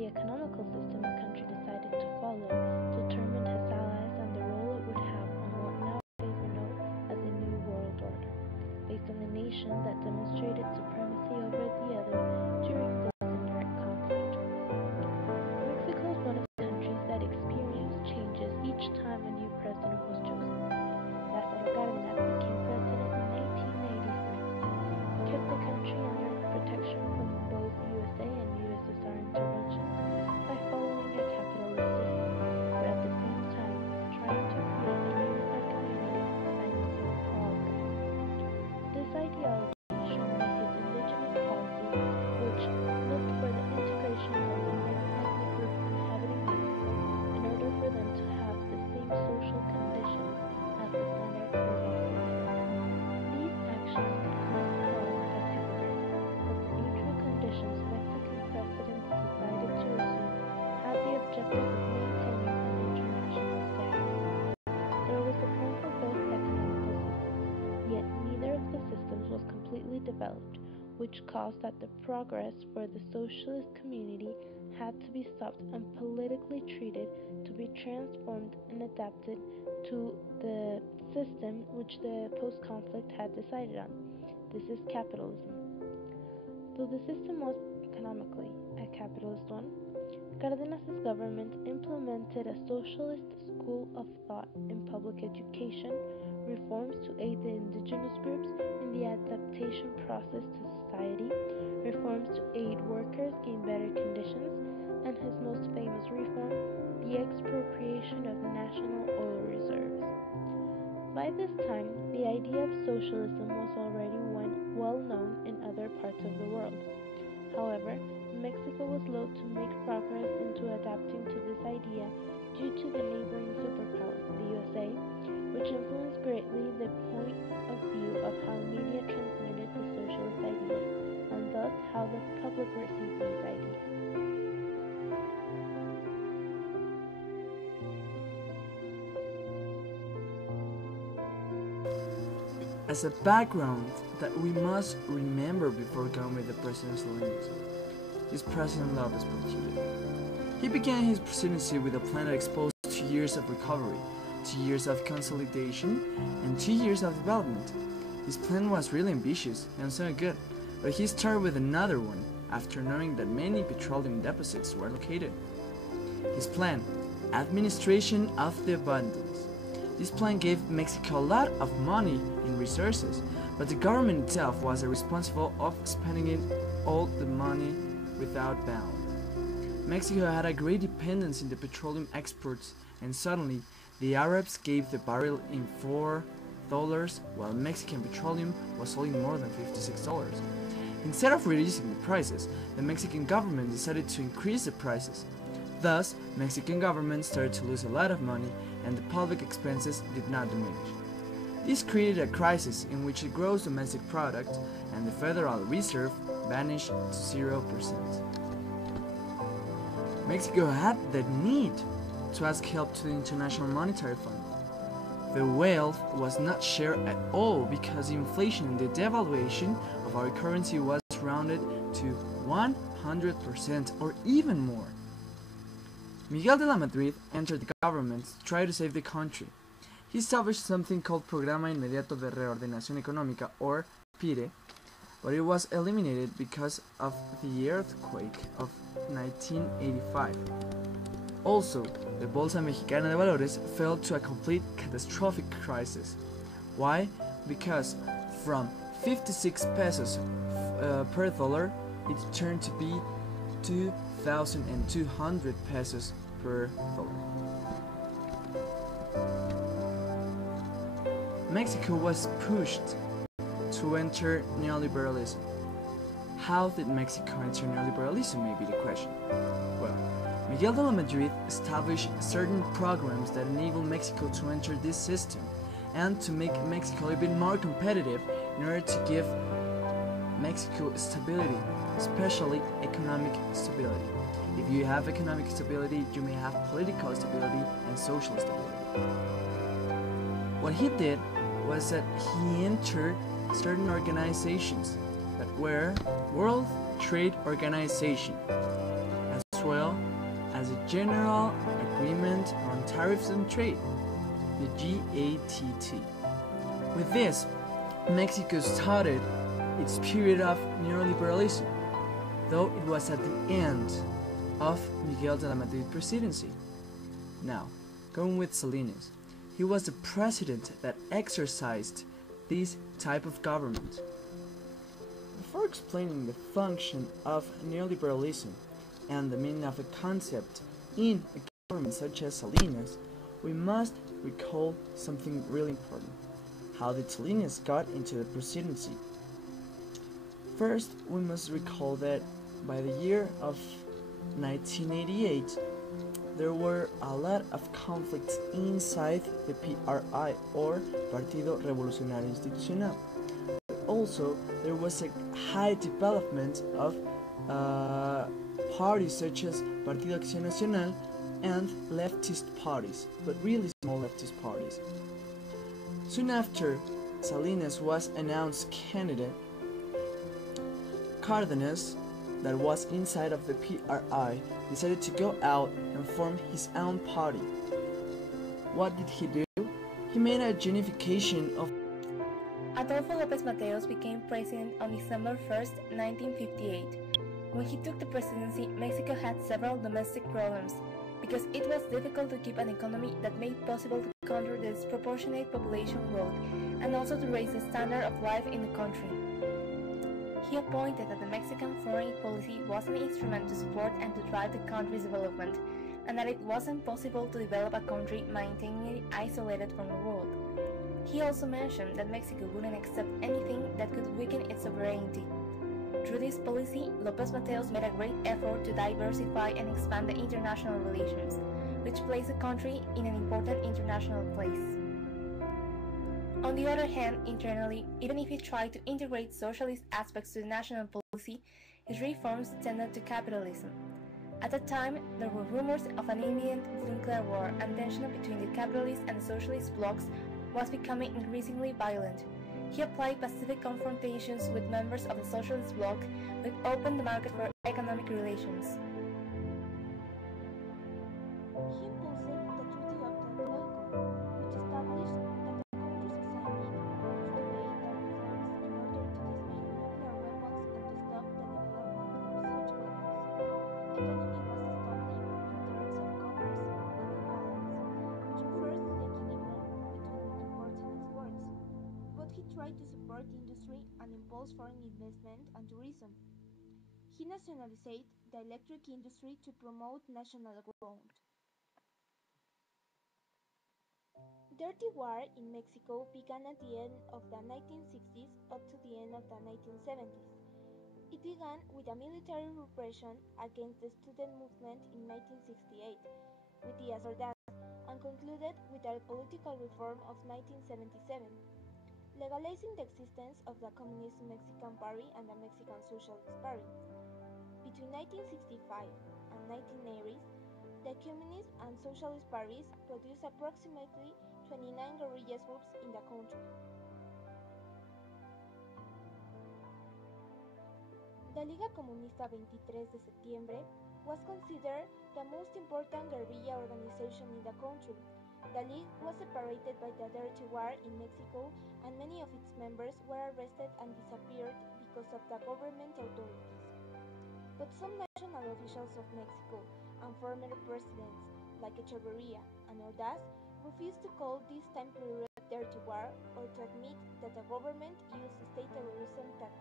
The economical system the country decided to follow determined his allies and the role it would have on what nowadays we know as the New World Order, based on the nation that demonstrated supremacy over the other during this indirect conflict. Mexico is one of the countries that experienced changes each time a new president was chosen. Lázaro Cárdenas became president in 1983. He kept the country under protection from both USA and USSR interventions by following a capitalist system, but at the same time trying to create a unified community advancing progress. This ideology shown by his indigenous policy, which looked for the integration of the many ethnic groups inhabiting Mexico in order for them to have the same social conditions as the standard urban citizens. These actions could come across as hypocrite, but the neutral conditions Mexican presidents decided to assume had the objective of maintaining an international standard. There was a plan for both economical systems, yet neither of the systems was completely developed, which caused that the progress for the socialist community had to be stopped and politically treated to be transformed and adapted to the system which the post-conflict had decided on. This is capitalism. Though the system was economically a capitalist one, Cárdenas' government implemented a socialist school of thought in public education, reforms to aid the indigenous groups in the adaptation process to society, reforms to aid workers gain better conditions, and his most famous reform, the expropriation of national oil reserves. By this time, the idea of socialism was already well known in other parts of the world. However, Mexico was slow to make progress into adapting to this idea due to the neighboring superpower, the USA, which influenced greatly the point of view of how media transmitted the socialist ideas, and thus how the public received these ideas. As a background that we must remember before going with the presidential elections is President López Portillo. He began his presidency with a plan that exposed 2 years of recovery, 2 years of consolidation, and 2 years of development. His plan was really ambitious and so good, but he started with another one after knowing that many petroleum deposits were located. His plan, Administration of the Abundance. This plan gave Mexico a lot of money in resources, but the government itself was responsible of spending it all the money without bound. Mexico had a great dependence in the petroleum exports, and suddenly the Arabs gave the barrel in $4, while Mexican petroleum was selling more than $56. Instead of reducing the prices, the Mexican government decided to increase the prices. Thus, Mexican government started to lose a lot of money and the public expenses did not diminish. This created a crisis in which the gross domestic product and the Federal Reserve vanished to 0%. Mexico had the need to ask help to the International Monetary Fund. The wealth was not shared at all because the inflation and the devaluation of our currency was rounded to 100% or even more. Miguel de la Madrid entered the government to try to save the country. He established something called Programa Inmediato de Reordenación Económica, or PIRE, but it was eliminated because of the earthquake of 1985. Also, the Bolsa Mexicana de Valores fell to a complete catastrophic crisis. Why? Because from 56 pesos per dollar, it turned to be 2,200 pesos per dollar. Mexico was pushed to enter neoliberalism. How did Mexico enter neoliberalism may be the question. Well, Miguel de la Madrid established certain programs that enable Mexico to enter this system and to make Mexico a bit more competitive in order to give Mexico stability, especially economic stability. If you have economic stability, you may have political stability and social stability. What he did was that he entered certain organizations that were World Trade Organization, as as well as a General Agreement on Tariffs and Trade, the GATT. With this, Mexico started its period of neoliberalism, though it was at the end of Miguel de la Madrid presidency. Now, going with Salinas, he was the president that exercised this type of government. Before explaining the function of neoliberalism and the meaning of a concept in a government such as Salinas, we must recall something really important. How did Salinas got into the presidency? First, we must recall that by the year of 1988, there were a lot of conflicts inside the PRI, or Partido Revolucionario Institucional. Also, there was a high development of parties such as Partido Acción Nacional and leftist parties, but really small leftist parties. Soon after Salinas was announced candidate, Cárdenas, that was inside of the PRI, decided to go out and form his own party. What did he do? He made a unification of Adolfo López Mateos became president on December 1st, 1958. When he took the presidency, Mexico had several domestic problems, because it was difficult to keep an economy that made it possible to counter the disproportionate population growth and also to raise the standard of life in the country. He appointed that the Mexican foreign policy was an instrument to support and to drive the country's development, and that it wasn't possible to develop a country maintaining it isolated from the world. He also mentioned that Mexico wouldn't accept anything that could weaken its sovereignty. Through this policy, López Mateos made a great effort to diversify and expand the international relations, which placed the country in an important international place. On the other hand, internally, even if he tried to integrate socialist aspects to the national policy, his reforms tended to capitalism. At that time, there were rumors of an imminent nuclear war, and tension between the capitalist and the socialist blocs was becoming increasingly violent. He applied pacific confrontations with members of the socialist bloc, which opened the market for economic relations. He imposed the Treaty of Tlatelolco, which established that the countries assigned it must obey the reforms in order to dismantle nuclear weapons and to stop the development of such weapons. Economy was established in terms of commerce and imbalance, which refers to the equilibrium between imports and exports. But he tried to support industry and impulse foreign investment and tourism. He nationalized the electric industry to promote national growth. Dirty war in Mexico began at the end of the 1960s up to the end of the 1970s. It began with a military repression against the student movement in 1968 with the Sordas, and concluded with a political reform of 1977, legalizing the existence of the Communist Mexican Party and the Mexican Socialist Party. Between 1965 and 1980s, the Communist and Socialist parties produced approximately 29 guerrilla groups in the country. The Liga Comunista 23 de Septiembre was considered the most important guerrilla organization in the country. The League was separated by the Dirty War in Mexico, and many of its members were arrested and disappeared because of the government authorities. But some national officials of Mexico and former presidents like Echeverría and Ordaz refused to call this time period Dirty War or to admit that the government used state terrorism tactics.